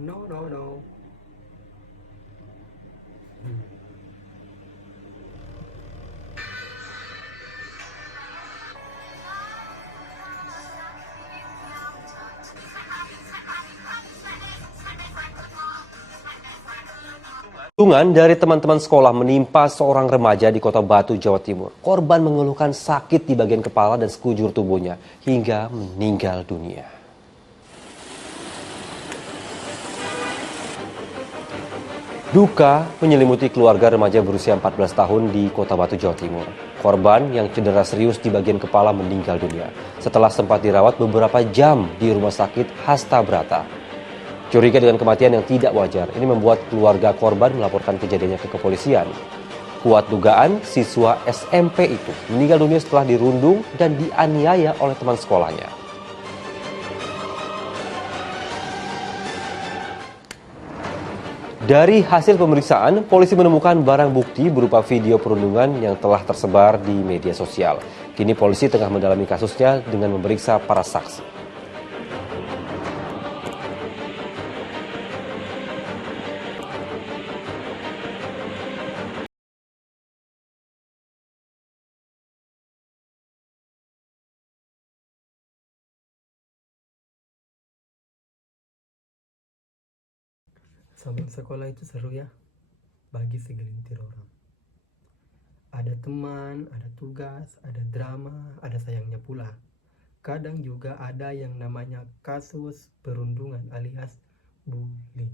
No, no, no. Kunjungan dari teman-teman sekolah menimpa seorang remaja di Kota Batu, Jawa Timur. Korban mengeluhkan sakit di bagian kepala dan sekujur tubuhnya hingga meninggal dunia. Duka menyelimuti keluarga remaja berusia 14 tahun di Kota Batu, Jawa Timur. Korban yang cedera serius di bagian kepala meninggal dunia setelah sempat dirawat beberapa jam di Rumah Sakit Hasta Brata. Curiga dengan kematian yang tidak wajar, ini membuat keluarga korban melaporkan kejadiannya ke kepolisian. Kuat dugaan siswa SMP itu meninggal dunia setelah dirundung dan dianiaya oleh teman sekolahnya. Dari hasil pemeriksaan, polisi menemukan barang bukti berupa video perundungan yang telah tersebar di media sosial. Kini polisi tengah mendalami kasusnya dengan memeriksa para saksi. Zaman sekolah itu seru ya, bagi segelintir orang. Ada teman, ada tugas, ada drama, ada sayangnya pula. Kadang juga ada yang namanya kasus perundungan alias bullying.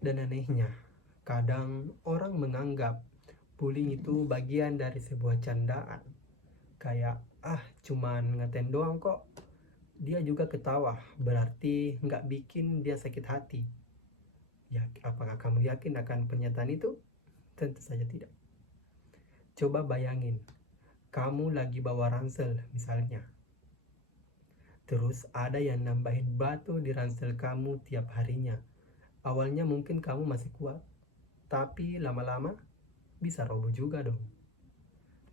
Dan anehnya, kadang orang menganggap bullying itu bagian dari sebuah candaan. Kayak, cuman ngatain doang kok. Dia juga ketawa, berarti nggak bikin dia sakit hati. Ya, apakah kamu yakin akan pernyataan itu? Tentu saja tidak. Coba bayangin, kamu lagi bawa ransel misalnya. Terus ada yang nambahin batu di ransel kamu tiap harinya. Awalnya mungkin kamu masih kuat, tapi lama-lama bisa roboh juga dong.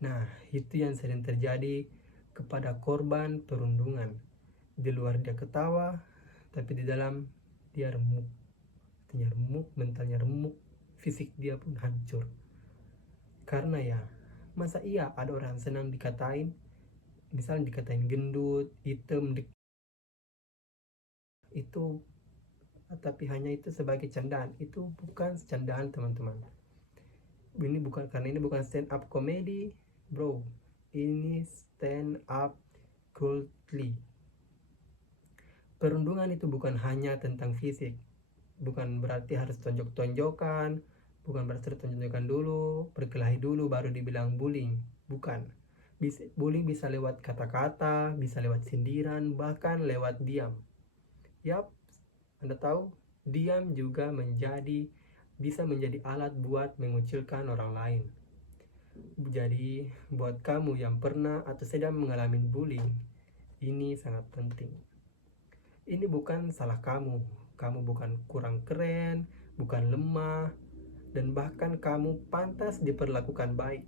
Nah, itu yang sering terjadi kepada korban perundungan. Di luar dia ketawa, tapi di dalam dia remuk. Artinya remuk, mentalnya remuk, fisik dia pun hancur. Karena ya, masa iya ada orang senang dikatain, misalnya dikatain gendut, hitam, itu, tapi hanya itu sebagai candaan. Itu bukan candaan, teman-teman. Ini bukan stand up comedy, bro. Ini stand up cultly. Perundungan itu bukan hanya tentang fisik, bukan berarti harus tonjok-tonjokan, bukan berarti harus tonjok-tonjokan dulu, berkelahi dulu baru dibilang bullying. Bukan. Bullying bisa lewat kata-kata, bisa lewat sindiran, bahkan lewat diam. Yap, Anda tahu, diam juga bisa menjadi alat buat mengucilkan orang lain. Jadi, buat kamu yang pernah atau sedang mengalami bullying, ini sangat penting. Ini bukan salah kamu. Kamu bukan kurang keren, bukan lemah, dan bahkan kamu pantas diperlakukan baik.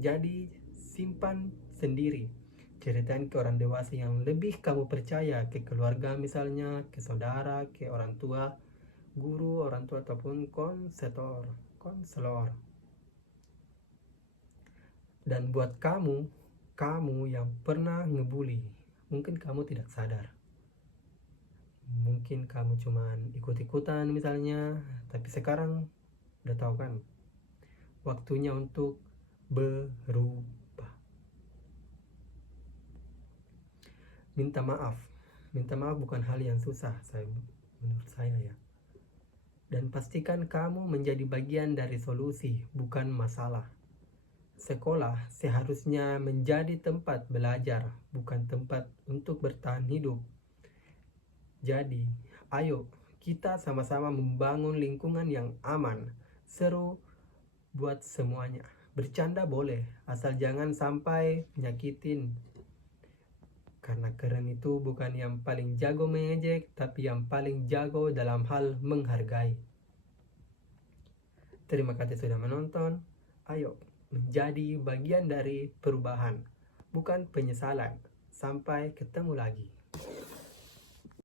Jadi, simpan sendiri. Ceritain ke orang dewasa yang lebih kamu percaya, ke keluarga misalnya, ke saudara, ke orang tua, guru, orang tua, ataupun konselor. Dan buat kamu yang pernah ngebully, mungkin kamu tidak sadar. Mungkin kamu cuman ikut-ikutan misalnya, tapi sekarang udah tahu kan, waktunya untuk berubah. Minta maaf bukan hal yang susah, menurut saya ya. Dan pastikan kamu menjadi bagian dari solusi, bukan masalah. Sekolah seharusnya menjadi tempat belajar, bukan tempat untuk bertahan hidup. Jadi, ayo kita sama-sama membangun lingkungan yang aman, seru buat semuanya. Bercanda boleh, asal jangan sampai nyakitin. Karena keren itu bukan yang paling jago mengejek, tapi yang paling jago dalam hal menghargai. Terima kasih sudah menonton. Ayo menjadi bagian dari perubahan, bukan penyesalan. Sampai ketemu lagi.